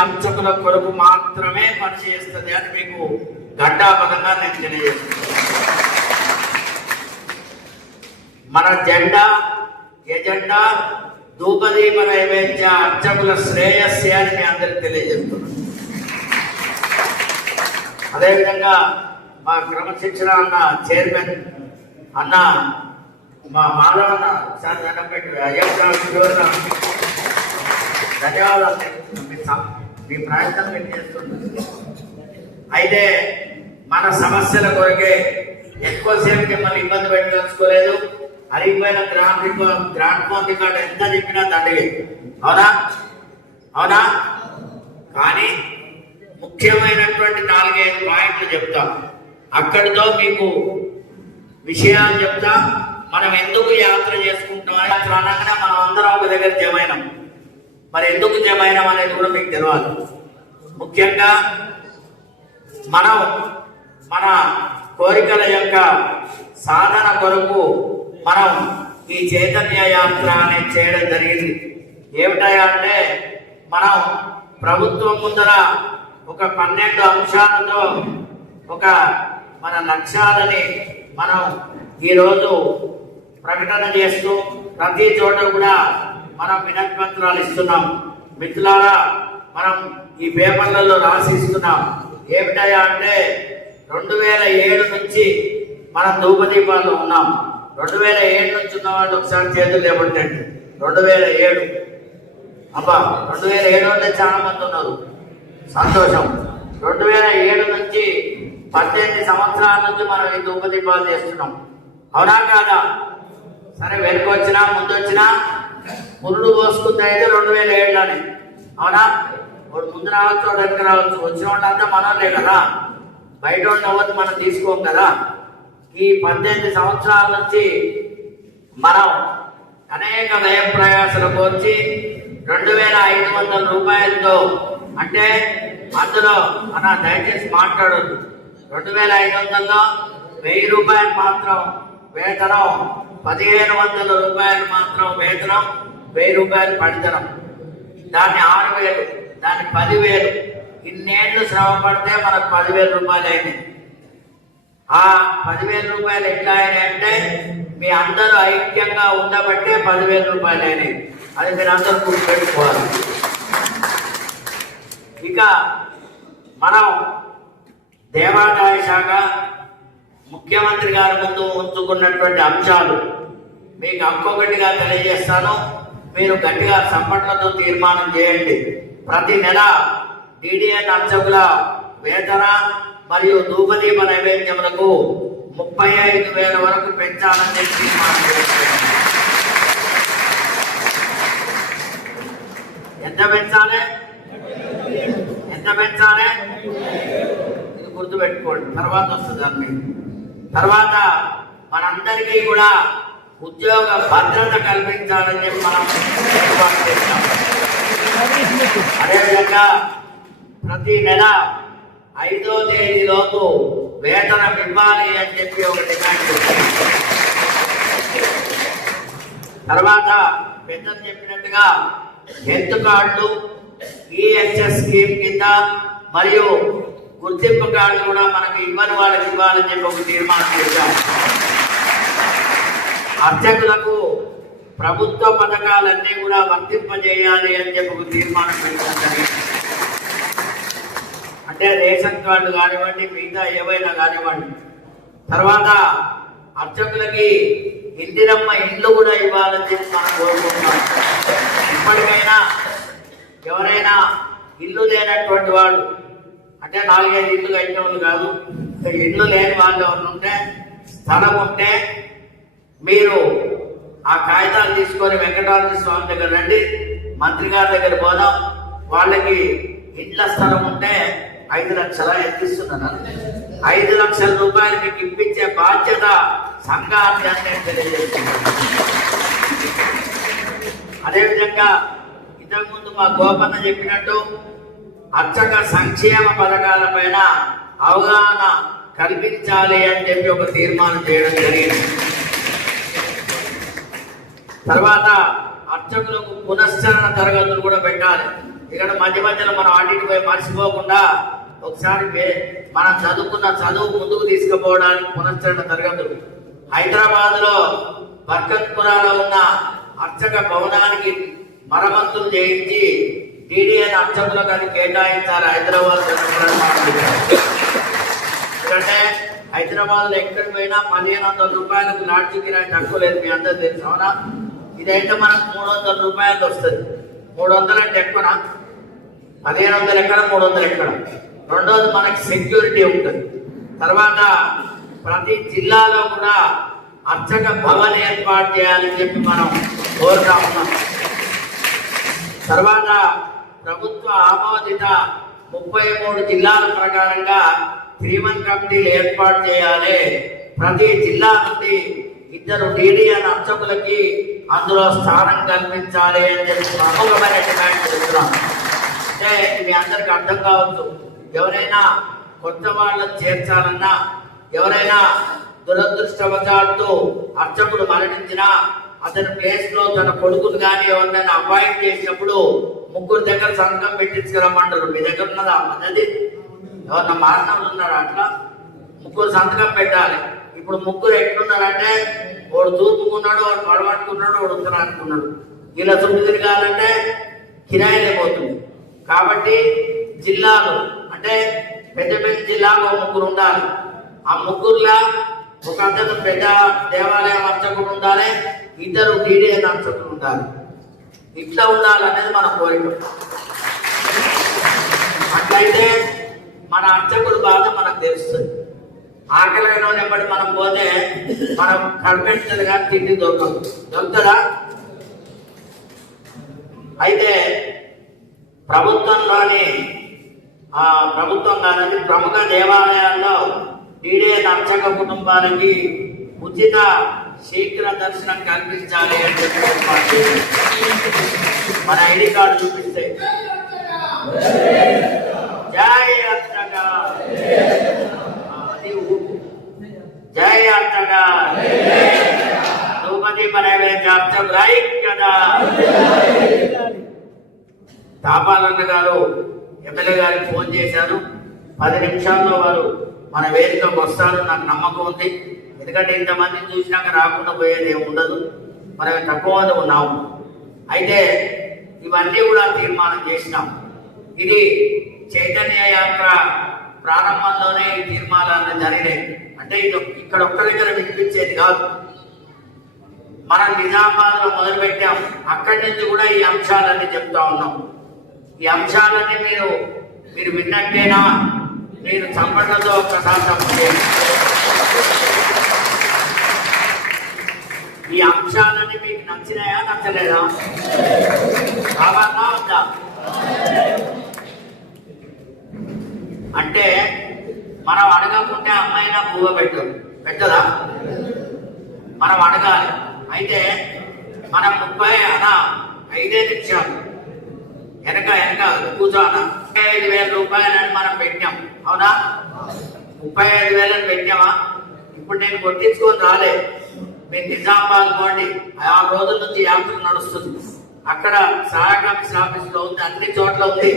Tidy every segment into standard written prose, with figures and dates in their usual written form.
అర్చకుల కొరకు మాత్రమే పనిచేస్తుంది అని మీకు ఘంటాపథంగా నేను తెలియజేస్తున్నాను. మన ఎజెండా ధూపదీప నైవేద్య అర్చకుల శ్రేయస్సు అని మీ అందరికి తెలియజేస్తున్నాను. అదేవిధంగా మా క్రమశిక్షణ అన్న చైర్మన్ అన్న మా మాధవ్ అన్న సార్ దండపెట్టి ధన్యవాదాలు. మీ ప్రయత్నం మీరు చేస్తున్నారు. అయితే మన సమస్యల కొరకే ఎక్కువసేపు మిమ్మల్ని ఇబ్బంది పెట్టదలుచుకోలేదు. అరిగిపోయిన గ్రాంట్ ఫోన్ రికార్డు ఎంత చెప్పినా దండగే. అవునా కానీ ముఖ్యమైనటువంటి 4-5 పాయింట్లు చెప్తా, అక్కడితో మీకు విషయాలు చెప్తా. మనం ఎందుకు యాత్ర చేసుకుంటాం యాత్ర అనగానే మనం అందరం ఒక దగ్గర జమైనాం. మరి ఎందుకు జమైనాం అనేది కూడా మీకు తెలియాలి. ముఖ్యంగా మనం మన కోరికల యొక్క సాధన కొరకు మనం ఈ చైతన్య యాత్ర అనేది చేయడం జరిగింది. ఏమిటయా అంటే మనం ప్రభుత్వం ముందర ఒక 12 అంశాలతో ఒక మన లక్ష్యాలని మనం ఈరోజు ప్రకటన చేస్తూ ప్రతి చోట కూడా మనం వినతి పత్రాలు ఇస్తున్నాం. మిత్రులారా, మనం ఈ పేపర్లలో రాసి ఇస్తున్నాం. ఏమిటయా అంటే 2007 నుంచి మనం ధూపదీపాల్లో ఉన్నాం. 2007 నుంచి ఉన్న వాళ్ళు ఒకసారి చేతులు లేబట్టండి. 2007 అబ్బా 2007 అంటే చాలా మంది ఉన్నారు, సంతోషం. 2007 నుంచి 18 సంవత్సరాల నుంచి మనం ఈ ధూపదీపాలు చేస్తున్నాం. అవునా కాదా? సరే, వెనుక వచ్చినా ముందు వచ్చినా పురుడు పోసుకుంది అయితే 2007లోనే. అవునా? ముందు రావచ్చు, వెనుక రావచ్చు, వచ్చిన వాళ్ళంతా మనోళ్ళే కదా, బయట ఉండవద్దు, మనం తీసుకోం కదా. ఈ 18 సంవత్సరాల నుంచి మనం అనేక వ్యయ ప్రయాసాలు కోర్చి 2500 రూపాయలతో, అంటే అందులో అన్న దయచేసి మాట్లాడొద్దు, 2500లో 1000 రూపాయలు మాత్రం వేతనం, 1500 రూపాయలు మాత్రం వేతనం, 1000 రూపాయలు పడితనం, దాన్ని 6000, దాన్ని 10,000. ఇన్నేళ్ళు శ్రమ పడితే మనకు 10,000 రూపాయలు అయినాయి. ఆ 10,000 రూపాయలు ఎట్లా అయినాయి అంటే మీ అందరూ ఐక్యంగా ఉండబట్టే 10,000 రూపాయలు అయినాయి. అది మీరు అందరూ గుర్తుపెట్టుకోవాలి. ఇక మనం దేవాదాయ శాఖ ముఖ్యమంత్రి గారి ముందు ఉంచుకున్నటువంటి అంశాలు మీకు ఒక్కొక్కటిగా తెలియజేస్తాను. మీరు గట్టిగా సంపట్లతో తీర్మానం చేయండి. ప్రతి నెల డిడిఎన్ అర్చకుల వేతన మరియు ధూపదీప నైవేద్యములకు 35,000 వరకు పెంచాలని తీర్మానం చేస్తారు. ఎంత పెంచాలి? ఇది గుర్తుపెట్టుకోండి, తర్వాత వస్తుంది అన్ని. తర్వాత మనందరికీ కూడా ఉద్యోగ భద్రత కల్పించాలని చెప్పి మనం ఏర్పాటు చేస్తాం. అదేవిధంగా ప్రతి నెల 5వ తేదీలోపు వేతనం ఇవ్వాలి అని చెప్పి ఒక డిమాండ్ చేస్తాం. తర్వాత పెద్దలు చెప్పినట్టుగా హెల్త్ కార్డులు, ఈహెచ్ఎస్ స్కీమ్ కింద మరియు గుర్తింపు కార్డు కూడా మనకు ఇవ్వని వాళ్ళకి ఇవ్వాలని చెప్పి ఒక తీర్మానం చేశాం. అర్చకులకు ప్రభుత్వ పథకాలన్నీ కూడా వర్తింపజేయాలి అని చెప్పి ఒక తీర్మానం పెట్టారు. అంటే రేషన్ కార్డు కానివ్వండి, మిగతా ఏవైనా కానివ్వండి. తర్వాత అర్చకులకి ఇందిరమ్మ ఇండ్లు కూడా ఇవ్వాలని చెప్పి మనం కోరుకుంటున్నాం. ఇప్పటికైనా ఎవరైనా ఇల్లు లేనటువంటి వాళ్ళు, అంటే 4-5 ఇల్లు కట్టిన వాళ్ళు కాదు, ఇల్లు లేని వాళ్ళు ఎవరు ఉంటే, స్థలం ఉంటే మీరు ఆ కాగితాలు తీసుకొని వెంకటాద్రి స్వామి దగ్గర రండి, మంత్రి గారి దగ్గర పోదాం. వాళ్ళకి ఇండ్ల స్థలం ఉంటే 5 లక్షల ఎత్తిస్తున్నాను. 5 లక్షల రూపాయలు మీకు ఇప్పించే బాధ్యత సంఘాన్ని అని తెలియజేస్తున్నాను. అదేవిధంగా ఇంతకుముందు మా గోపన్న చెప్పినట్టు అర్చక సంక్షేమ పథకాలపైన అవగాహన కల్పించాలి అని చెప్పి ఒక తీర్మానం చేయడం జరిగింది. తర్వాత అర్చకులకు పునశ్చరణ తరగతులు కూడా పెట్టాలి. ఇక్కడ మధ్య మధ్యలో మనం అన్నిటి పోయి మర్చిపోకుండా ఒకసారి మనం చదువుకున్న చదువు ముందుకు తీసుకుపోవడానికి పునశ్చరణ తరగతులు హైదరాబాద్ లో బర్కత్పురాలో ఉన్న అర్చక భవనానికి మరమ్మతులు చేయించి DDN అర్చకులకు అది కేటాయించాలి హైదరాబాద్. ఎందుకంటే హైదరాబాద్ లో ఎక్కడికి పోయినా 1500 రూపాయలకు లాడ్జి కిరాయి తక్కువ లేదు, మీ అందరూ తెలుసు అవునా? ఇదైతే మనకు 300 రూపాయలు వస్తుంది. 300 అంటే ఎక్కువనా? 1500 ఎక్కడ, 300 ఎక్కడ? రెండోది మనకి సెక్యూరిటీ ఉంటుంది. తర్వాత ప్రతి జిల్లాలో కూడా అర్చక భవన్ ఏర్పాటు చేయాలని చెప్పి మనం కోరుతా ఉన్నాం. తర్వాత ప్రభుత్వ ఆమోదిత 33 జిల్లాల ప్రకారంగా 3-1 కమిటీలు ఏర్పాటు చేయాలి. ప్రతి జిల్లా నుండి 2 DDN అర్చకులకి అందులో స్థానం కల్పించాలి అని చెప్పి ప్రముఖమైన డిమాండ్ చేస్తున్నాం. అంటే మీ అందరికి అర్థం కావచ్చు, ఎవరైనా కొత్త వాళ్ళని చేర్చాలన్నా, ఎవరైనా దురదృష్టవశాత్తు అర్చకుడు మరణించినా అతని ప్లేస్ లో తన కొడుకును కానీ ఎవరినైనా అపాయింట్ చేసినప్పుడు 3 దగ్గర సంతకం పెట్టించుకురమ్మంటారు. మీ దగ్గర ఉన్నదా అన్నది? ఎవరన్నా మారణాలు ఉన్నారా? అట్లా 3 సంతకం పెట్టాలి. ఇప్పుడు 3 ఎట్లున్నారంటే, వాడు తూర్పుకున్నాడు, వాడు పడబట్టుకున్నాడు, వాడు ఉత్తరానుకున్నాడు. ఇలా చుట్టూ తిరగాలంటే కిరాయిలే పోతుంది. కాబట్టి జిల్లాలు అంటే పెద్ద పెద్ద జిల్లాలో 3 ఉండాలి. ఆ 3లో ఒక అతను పెద్ద దేవాలయం అర్చకుడు ఉండాలి, 2 DDN అర్చకులు ఉండాలి. ఇట్లా ఉండాలనేది మన కోరిక. అట్లయితే మన అర్చకుడు బాధ మనకు తెలుస్తుంది. ఆకలిగా ఉన్నప్పటి మనం పోతే మనం కనిపెట్టదుగా తిండి దొరుకుతుందా? అయితే ప్రభుత్వం కాదని ప్రముఖ దేవాలయాల్లో DDN అర్చక కుటుంబాలకి ఉచిత శీఘ్ర దర్శనం కల్పించాలి అని చెప్పి మన ఐడి కార్డు చూపిస్తే జై అర్చక, అది జై అర్చక, ధూపదీప నైవేద్య అర్చకులు ఐక్యత. తాపాలన్న గారు ఎమ్మెల్యే గారికి ఫోన్ చేశారు. 10 నిమిషాల్లో వారు మన వేదికకు వస్తారు, నాకు నమ్మకం ఉంది. ఎందుకంటే ఇంతమందిని చూసినాక రాకుండా పోయేది ఏమి ఉండదు, మనం తక్కువ మంది ఉన్నాము. అయితే ఇవన్నీ కూడా తీర్మానం చేసినాం. ఇది చైతన్య యాత్ర ప్రారంభంలోనే ఈ తీర్మానాలు జరిగినాయి. అంటే ఇది ఇక్కడ ఒక్క దగ్గర వినిపించేది కాదు. మనం నిజామాబాద్ లో మొదలు పెట్టాం, అక్కడి నుంచి కూడా ఈ అంశాలన్నీ చెప్తా ఉన్నాం. ఈ అంశాలన్నీ మీరు విన్నట్టేనా? మీరు చప్పట్లతో ఒక్కసారి తప్పే. ఈ అంశాలన్నీ మీకు నచ్చినాయా, నచ్చలేదా? కావాలా వద్దా? అంటే మనం అడగకుంటే అమ్మాయినా పువ్వు పెట్టదా? మనం అడగాలి. అయితే మనం 5 నిమిషాలు వెనక కూర్చోనా 35,000 రూపాయలని మనం పెట్టాం, అవునా? 35,000 పెట్టామా? ఇప్పుడు నేను కొట్టించుకొని రాలే. మీరు నిజామాబాద్ పోండి, 6 రోజుల నుంచి యాత్ర నడుస్తుంది. అక్కడ సహాయక ఆఫీస్ లో ఉంది, అన్ని చోట్ల ఉంది.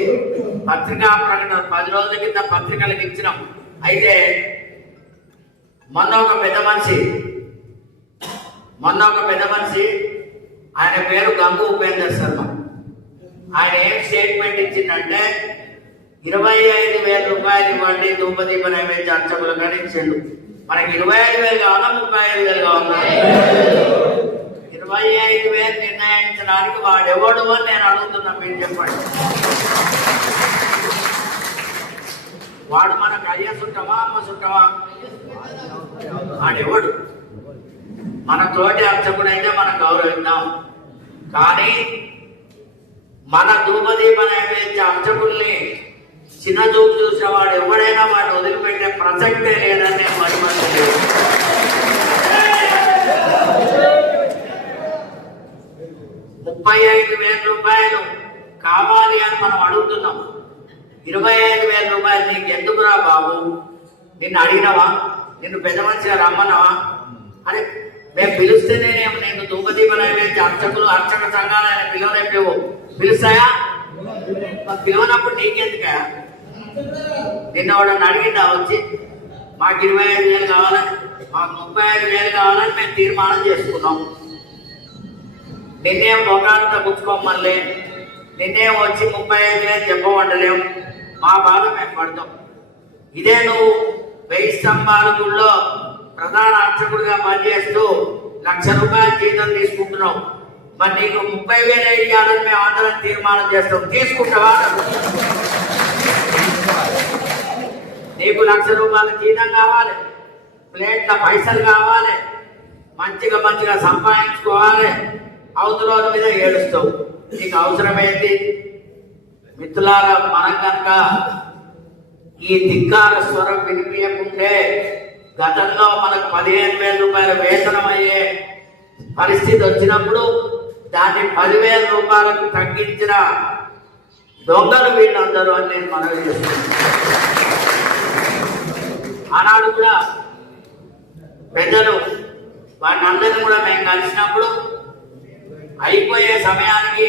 పత్రికా ప్రకటన 10 రోజుల కింద పత్రికలకు ఇచ్చినాం. అయితే మొన్న ఒక పెద్ద మనిషి ఆయన పేరు గంగు ఉపేందర్ శర్మ. ఆయన ఏం స్టేట్మెంట్ ఇచ్చిందంటే 25,000 రూపాయలు ఇవ్వండి ధూపదీప నైవేద్య అర్చకులు కానీ ఇచ్చిండు. మనకి 25,000 కావాలా, 35,000 కావాలా? 25,000 నిర్ణయించడానికి వాడెవడు అని నేను అడుగుతున్నా, మీరు చెప్పండి. వాడు మనకు అయ్య చుట్టమా, అమ్మ చుట్టమా? వాడెవడు? మన తోటి అర్చకుడైతే మనం గౌరవిద్దాం. కానీ మన ధూపదీప నైవేద్య అర్చకుల్ని చిన్న చూపు చూసిన వాడు ఎవడైనా వాడిని వదిలిపెట్టే ప్రసక్తే లేదని నేను మరి 35,000 రూపాయలు కావాలి అని మనం అడుగుతున్నాం. 25,000 రూపాయలు నీకు ఎందుకురా బాబు? నిన్ను అడిగినవా? నిన్ను పెద్ద మనిషిగా రమ్మన్నావా? అని మేము పిలుస్తేనే నేను ధూపదీప నైవేద్య అర్చకులు అర్చక సంఘాలు ఆయన పిలుస్తాయా? పిలవనప్పుడు నీకెందుక? నిన్న వాడని అడిగిందా వచ్చి మాకు 25,000 కావాలని, మాకు 35,000 కావాలని మేము తీర్మానం చేసుకున్నాం. నిన్నేం మొఖాంత పుచ్చుకోమల్లే, నిన్నేం వచ్చి 35,000 చెప్పవండలేం. మా బాధ మేము పడతాం. ఇదే నువ్వు 1000 స్తంభాల గుళ్ళో ప్రధాన అర్చకుడిగా పనిచేస్తూ ₹1,00,000 జీతం తీసుకుంటున్నావు. మరి నీకు 30,000 ఇవ్వాలని మేము అందరం తీర్మానం చేస్తాం. తీసుకుంటావా? నీకు ₹1,00,000 జీతం కావాలి, ప్లేట్ల పైసలు కావాలి, మంచిగా సంపాదించుకోవాలి. అవతల మీద ఏడుస్తావు. నీకు అవసరమైంది మిత్రులారా. మనం కనుక ఈ ధిక్కార స్వరం వినిపించకుంటే గతంలో మనకు ₹15,000 వేతనం అయ్యే పరిస్థితి వచ్చినప్పుడు దాన్ని ₹10,000 తగ్గించిన దొంగలు వీళ్ళందరూ అని నేను మనవి చేస్తున్నాను. ఆనాడు కూడా పెద్దలు వారిని అందరినీ కూడా మేము కలిసినప్పుడు అయిపోయే సమయానికి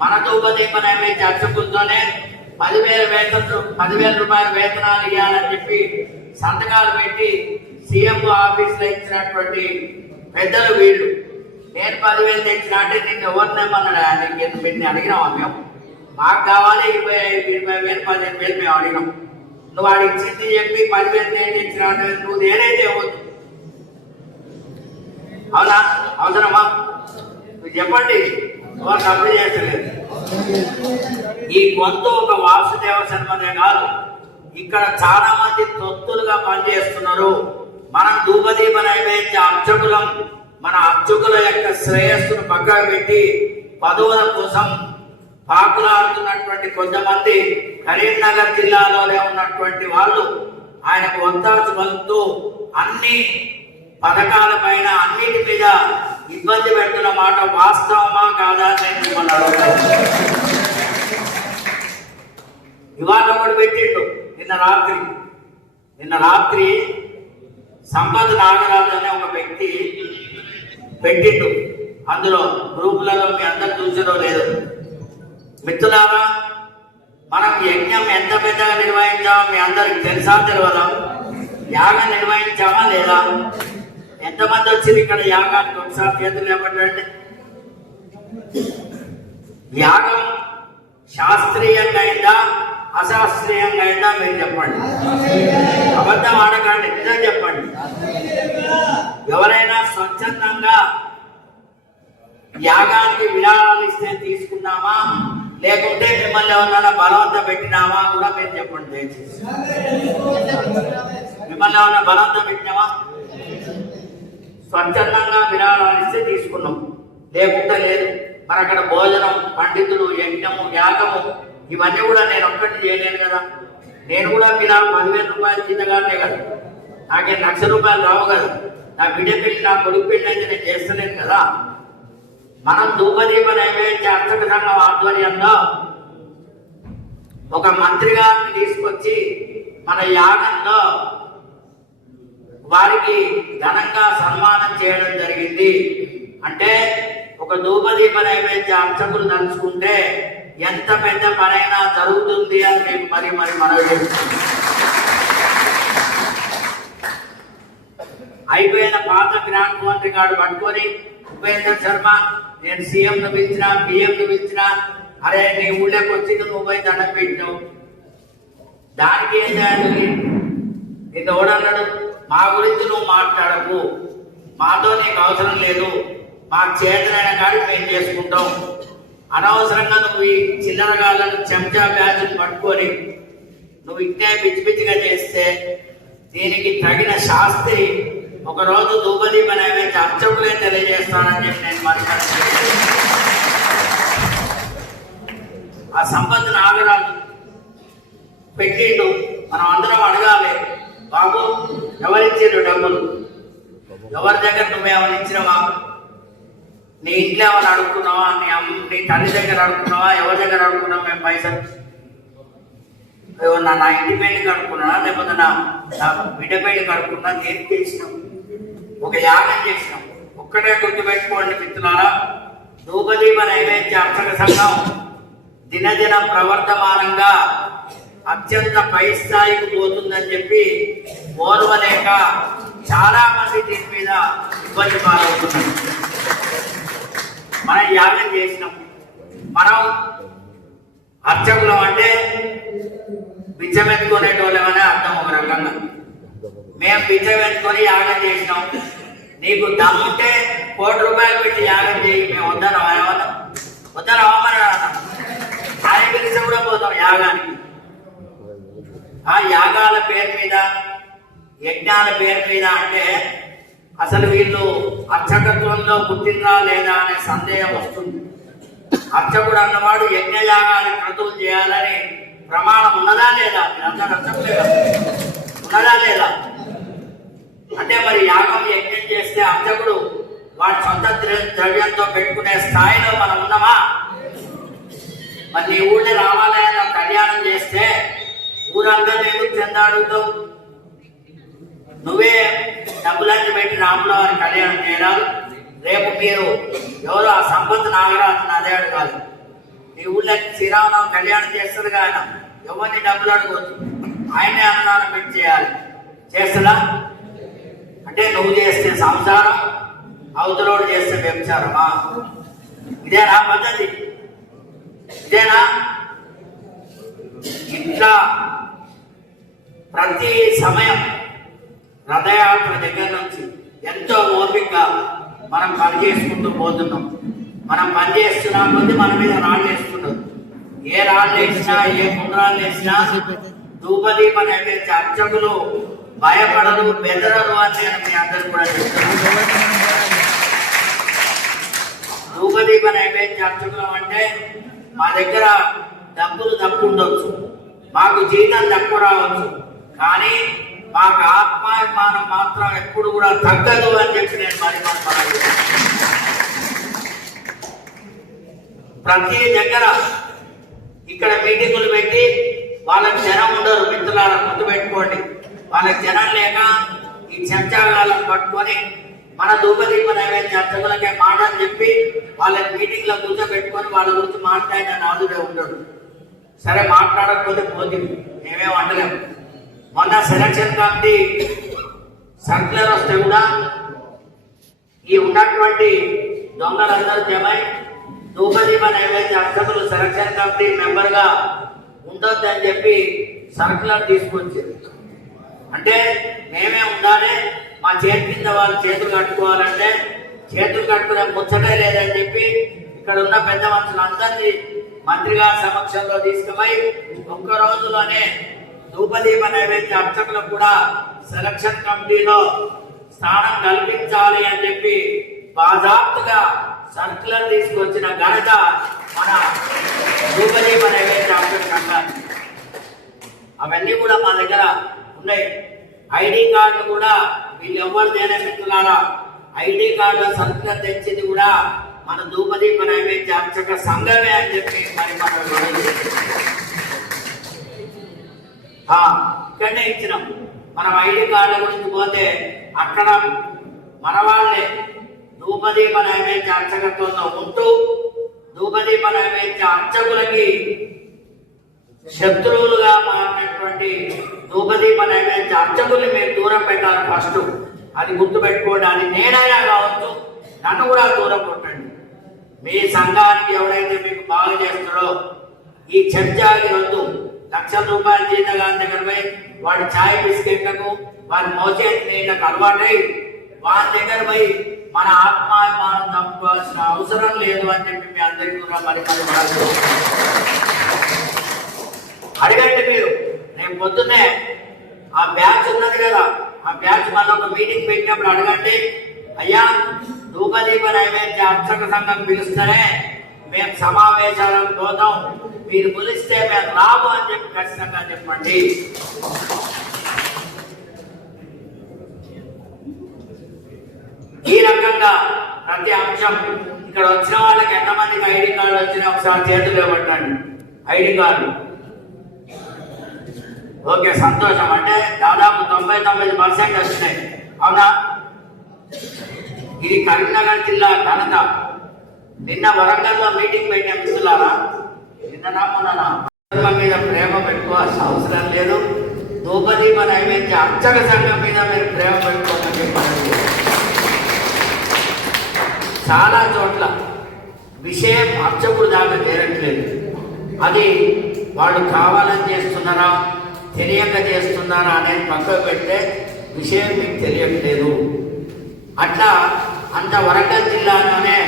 మన ధూపదీప నైవేద్య అర్చకులతోనే ₹10,000 వేతనాలు ఇవ్వాలని చెప్పి సంతకాలు పెట్టి సీఎం ఆఫీస్లో ఇచ్చినటువంటి పెద్దలు వీళ్ళు. నేను 10,000 తెచ్చినా అంటే నీకు ఎవరినేమన్నాడా? నీకు మీరు అడిగినావా? మేము మాకు కావాలి 20,000 15,000 మేము అడిగినాం. నువ్వు వాడికి ఇచ్చింది చెప్పి 10,000 నేను తెచ్చినా అంటే నువ్వు నేనైతే ఇవ్వద్దు. అవునా? అవసరమా? మీరు చెప్పండి. ఎవరు తప్పు చేస్తలేదు. ఈ కొంత ఒక వాసుదేవ శర్మనే కాదు, ఇక్కడ చాలా మంది తొత్తులుగా పనిచేస్తున్నారు. మనం ధూపదీప నైవేద్య అర్చకులం. మన అర్చకుల యొక్క శ్రేయస్సును పక్కకు పెట్టి పదవుల కోసం పాకులాడుతున్నటువంటి కొంతమంది కరీంనగర్ జిల్లాలోనే ఉన్నటువంటి వాళ్ళు ఆయనకు ఒత్తాసు పలుకుతూ అన్ని పథకాల పైన అన్నిటి మీద ఇబ్బంది పెడుతున్న మాట వాస్తవమా కాదా నేను మిమ్మల్ని అడుగుతాను. ఇవాళ ఒకటి పెట్టిండు. నిన్న రాత్రి సంపత్ నాగరాజు అనే ఒక వ్యక్తి పెట్టిండు. అందులో గ్రూపులలో మీ అందరు చూసారో లేదు. మిత్రులారా, మనం యజ్ఞం ఎంత పెద్దగా నిర్వహించామో మీ అందరికి తెలుసా తెలియదా? యాగం నిర్వహించామా లేదా? ఎంతమంది వచ్చింది ఇక్కడ యాగానికి? ఒకసారి చేతులు ఏమంటే యాగం శాస్త్రీయంగా అయిందా అశాస్త్రీయంగా అయిందా మీరు చెప్పండి. అబద్ధం ఆడకండి, నిజం చెప్పండి. ఎవరైనా స్వచ్ఛందంగా యాగానికి విరాళాలు ఇస్తే తీసుకున్నామా, లేకుంటే మిమ్మల్ని ఎవరైనా బలవంతం పెట్టినామా కూడా మీరు చెప్పండి దయచేసి. మిమ్మల్ని ఏమన్నా బలవంతం పెట్టినామా? స్వచ్ఛందంగా విరాళాలు ఇస్తే తీసుకున్నాం, లేకుంటే లేదు. మరి అక్కడ భోజనం, పండితులు, యజ్ఞము, యాగము ఇవన్నీ కూడా నేను ఒక్కటి చేయలేను కదా. నేను కూడా మీరు ₹10,000 చిన్నగానే కదా. నాకేం ₹1,00,000 రావు కదా. నా బిడ్డ పెళ్లి, నా కొడుకు పెళ్లి అయితే నేను చేస్తలేను కదా. మనం ధూపదీప నైవేద్య అర్చక సంఘం ఆధ్వర్యంలో ఒక మంత్రి గారిని తీసుకొచ్చి మన యాగంలో వారికి ఘనంగా సన్మానం చేయడం జరిగింది. అంటే ఒక ధూపదీప నైవేద్య అర్చకులు తలుచుకుంటే ఎంత పెద్ద పనైనా జరుగుతుంది అని మేము మరి మనవి చేస్తున్నాం. అయిపోయిన పాత గ్రాండ్ మంత్రి గారు పట్టుకొని ఉపేంద్ర శర్మ నేను సీఎంను పిలిచినా, పిఎంను పిలిచినా, అరే నీ ఊళ్ళోకి వచ్చి నువ్వు పోయి దండం పెట్టినావు, దానికి ఏం చేయాలి? నిన్ను ఎవడన్నాడు? మా గురించి నువ్వు మాట్లాడకు, మాతో నీకు అవసరం లేదు, మాకు చేతనైన కాడికి మేము చేసుకుంటాం. అనవసరంగా నువ్వు ఈ చిల్లరగాళ్ళను చెంచా బ్యాచ్ని పట్టుకొని నువ్వు ఇట్టే పిచ్చిగా చేస్తే దీనికి తగిన శాస్త్రి ఒకరోజు ధూపదీప నైవేద్య అర్చకులే తెలియజేస్తానని చెప్పి నేను మరి ఆ సంపత్ నాగరాజు పెట్టిండు. మనం అందరం అడగాలి, బాబు ఎవరిచ్చారు డబ్బులు? ఎవరి దగ్గర నువ్వేమైనా ఇచ్చినవా? నీ ఇంట్లో ఏమైనా అడుగుతున్నావా? నీ తల్లి దగ్గర అడుగుతున్నావా? ఎవరి దగ్గర అడుగుతున్నావు మేము పైసలు? నా ఇంటి పెళ్లికి అడుగుకున్నా, లేకపోతే నా బిడ్డ పెళ్లికి అడుగుకున్నా? దేనికి చేసినాం? ఒక యాగం చేసినాం. ఒక్కటే గుర్తుపెట్టుకోండి మిత్రులారా, ధూపదీప నైవేద్య అర్చక సంఘం దినదిన ప్రవర్ధమానంగా అత్యంత పై స్థాయికి పోతుందని చెప్పి ఓర్వలేక చాలా మంది దీని మీద ఇబ్బంది పాలవుతున్నారు. మనం యాగం చేసినాం, మనం అర్చకులం అంటే బిచ్చం ఎత్తుకునేటోళ్ళమనే అర్థం. ఒక రకంగా మేము బిచ్చం ఎత్తుకొని యాగం చేసినాం. నీకు దమ్ముంటే ₹1,00,00,000 పెట్టి యాగం చేయి, మేము వద్దరం ఏమన్నా వద్దరం అవమని ఆయన పిలిచి కూడా పోతాం యాగానికి. ఆ యాగాల పేరు మీద, యజ్ఞాల పేరు మీద అంటే అసలు వీళ్ళు అర్చకత్వంలో పుట్టినరా లేదా అనే సందేహం వస్తుంది. అర్చకుడు అన్నవాడు యజ్ఞయాగాలు క్రతువులు చేయాలని ప్రమాణం ఉన్నదా లేదా? మీరందరూ అర్చకులే ఉన్నదా లేదా? అంటే మరి యాగం యజ్ఞం చేస్తే అర్చకుడు వాడి సొంత ద్రవ్యంతో పెట్టుకునే స్థాయిలో మనం ఉన్నామా? మరి నీ ఊళ్ళో రామాలయంలో కళ్యాణం చేస్తే ఊరంతా నీకు చెంద అడుగుతావు, నువ్వే డబ్బులన్నీ పెట్టి రాముల వారి కళ్యాణం చేయడాలు. రేపు మీరు ఎవరో ఆ సంపత్ నాగరాజు అదే అడగాలి. నీ ఊళ్ళో శ్రీరామరావు కళ్యాణం చేస్తుంది ఆయన, ఎవరిని డబ్బులు అడగవచ్చు, ఆయనే అన్నదానం పెట్టి చేయాలి. చేస్తుందా? అంటే నువ్వు చేస్తే సంసారం, అవతలోడు చేస్తే వ్యభిచారమా? ఇదేనా పద్ధతి? ఇదేనా? ఇట్లా ప్రతి సమయం రథయాత్ర దగ్గర నుంచి ఎంతో ఓపికగా మనం పని చేసుకుంటూ పోతున్నాం. మనం పని చేస్తున్నా కొద్ది మన మీద రాళ్ళు వేసుకుంటాం. ఏ రాళ్ళు వేసినా, ఏ పుండ్రాళ్ళు వేసినా ధూపదీప నైవేద్య అర్చకులు భయపడరు, బెదరరు అని నేను మీ అందరూ కూడా చెప్తున్నాను. ధూపదీప నైవేద్య అర్చకులం అంటే మా దగ్గర డబ్బులు తక్కువ ఉండొచ్చు, మాకు జీతం తక్కువ రావచ్చు, కానీ మాకు ఆత్మాభిమానం మాత్రం ఎప్పుడు కూడా తగ్గదు అని చెప్పి నేను మరి ప్రతి దగ్గర ఇక్కడ మీటింగులు పెట్టి వాళ్ళకి జనం ఉండరు. మిత్రులారా గుర్తుపెట్టుకోండి, వాళ్ళకి జనం లేక ఈ చర్చాగాలను పట్టుకొని మన ధూపదీప నైవేద్య అర్చకులకే మాటలు చెప్పి వాళ్ళకి మీటింగ్లో కూర్చోబెట్టుకొని వాళ్ళ గురించి మాట్లాడిన నాదుడే ఉండడు. సరే మాట్లాడకపోతే పోతుంది, మేమేం అంటలేము. మొన్న సెలక్షన్ కమిటీ సర్క్యులర్ వస్తే కూడా ఈ ఉన్నటువంటి దొంగలందరూ జమై ధూపదీప నైవేద్య అర్చకులు సెలక్షన్ కమిటీ మెంబర్గా ఉండొద్దని చెప్పి సర్క్యులర్ తీసుకొచ్చారు. అంటే మేమే ఉండాలి, మా చేతి కింద వాళ్ళు చేతులు కట్టుకోవాలంటే చేతులు కట్టుకునే ముచ్చటే లేదని చెప్పి ఇక్కడ ఉన్న పెద్ద మనుషులందరినీ మంత్రి గారి సమక్షంలో తీసుకుపోయి ఒక్క రోజులోనే ధూపదీప నైవేద్య అర్చకులకు కూడా సెలక్షన్ కమిటీలో స్థానం కల్పించాలి అని చెప్పి బాజాప్తుగా సర్కులర్ తీసుకొచ్చిన ఘనత మన ధూపదీప నైవేద్య అర్చకులు. అవన్నీ కూడా మా దగ్గర ఉన్నాయి. ఐడి కార్డులు కూడా వీళ్ళు ఎవరిదైనా మిత్రులారా, ఐడి కార్డుల సర్కులర్ తెచ్చింది కూడా మన ధూపదీప నైవేద్య అర్చక సంఘమే అని చెప్పి మరి మనం ఇక్కడనే ఇచ్చినాం. మనం ఐడి కార్డుల గురించి పోతే అక్కడ మన వాళ్ళే ధూపదీప నైవేద్య అర్చకత్వంలో ఉంటూ ధూపదీప నైవేద్య అర్చకులకి శత్రువులుగా మారినటువంటి ధూపదీప నైవేద్య అర్చకుల్ని మీరు దూరం పెట్టాలి. ఫస్ట్ అది గుర్తుపెట్టుకోండి. అది నేనైనా కావచ్చు, నన్ను కూడా దూరం కొట్టండి. మీ సంఘానికి ఎవడైతే మీకు బాగా చేస్తాడో ఈ చర్చాకి వద్దు. ₹1,00,000 జీతగాని దగ్గర పోయి వాడి ఛాయ్ బిస్కెట్లకు వాడి మోచేతి నీళ్ళకు అలవాటై వాడి దగ్గర పోయి మన ఆత్మాభిమానం తప్పుకోవాల్సిన అవసరం లేదు అని చెప్పి మీ అందరికీ కూడా మరి అడగండి. మీరు రేపు పొద్దున్నే ఆ బ్యాచ్ ఉన్నది కదా, ఆ బ్యాచ్ మళ్ళీ ఒక మీటింగ్ పెట్టినప్పుడు అడగండి, అయ్యా ధూపదీప నైవేద్య అర్చక సంఘం పిలుస్తేనే మేము సమావేశాలకు పోతాం, మీరు పిలిస్తే మేము రాము అని చెప్పి ఖచ్చితంగా చెప్పండి. ఈ రకంగా ప్రతి అంశం ఇక్కడ వచ్చిన వాళ్ళకి ఎంతమందికి ఐడి కార్డు వచ్చినా ఒకసారి చేతులు ఇవ్వబట్టండి. ఐడి కార్డు ఓకే, సంతోషం. అంటే దాదాపు 99% వచ్చినాయి, అవునా? ఇది కరీంనగర్ జిల్లా ఘనత. నిన్న వరంగల్లో మీటింగ్ పెట్టాం మిత్రులారా. నిన్న నిన్న మన మీద ప్రేమ పెట్టుకోవాల్సిన అవసరం లేదు. ధూపదీప నైవేద్య అర్చక సంఘం మీద మీరు ప్రేమ పెట్టుకోమని చెప్పండి. చాలా చోట్ల విషయం అర్చకుడు దాకా చేరట్లేదు. అది వాళ్ళు కావాలని చేస్తున్నారా తెలియక చేస్తున్నారా అనేది పక్కకు పెడితే విషయం మీకు తెలియట్లేదు. అట్లా అంత వరంగల్ జిల్లాలోనే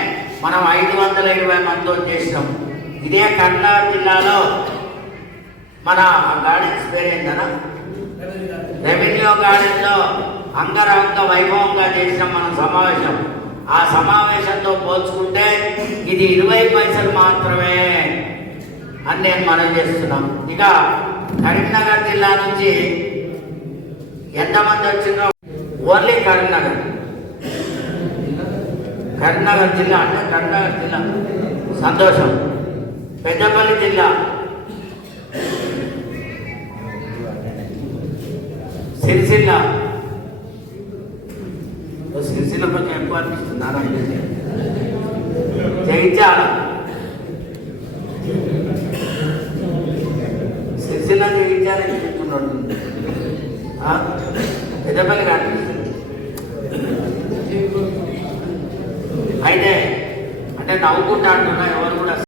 మనం 520 మందితో చేసినాం. ఇదే కర్నూలు జిల్లాలో మన గార్డెన్స్ పేరేంటనా రెవెన్యూ గార్డెన్లో అంగరంగ వైభవంగా చేసినాం మనం సమావేశం. ఆ సమావేశంతో పోల్చుకుంటే ఇది 20 పైసలు మాత్రమే అని నేను మనం చేస్తున్నాం. ఇక కరీంనగర్ జిల్లా నుంచి ఎంతమంది వచ్చిందో ఓన్లీ కరీంనగర్ జిల్లా అంటే కరీంనగర్ జిల్లా సంతోషం. పెద్దపల్లి జిల్లా, సిరిసిల్ల కొంచెం ఎక్కువ అనిపిస్తున్నారా? జగిత్యాల, సిరిసిల్ల జగిత్యాల చెప్తున్నాడు. పెద్దపల్లి కనిపిస్తుంది. అయితే అంటే నవ్వుకుంటా అంటున్నా ఎవరు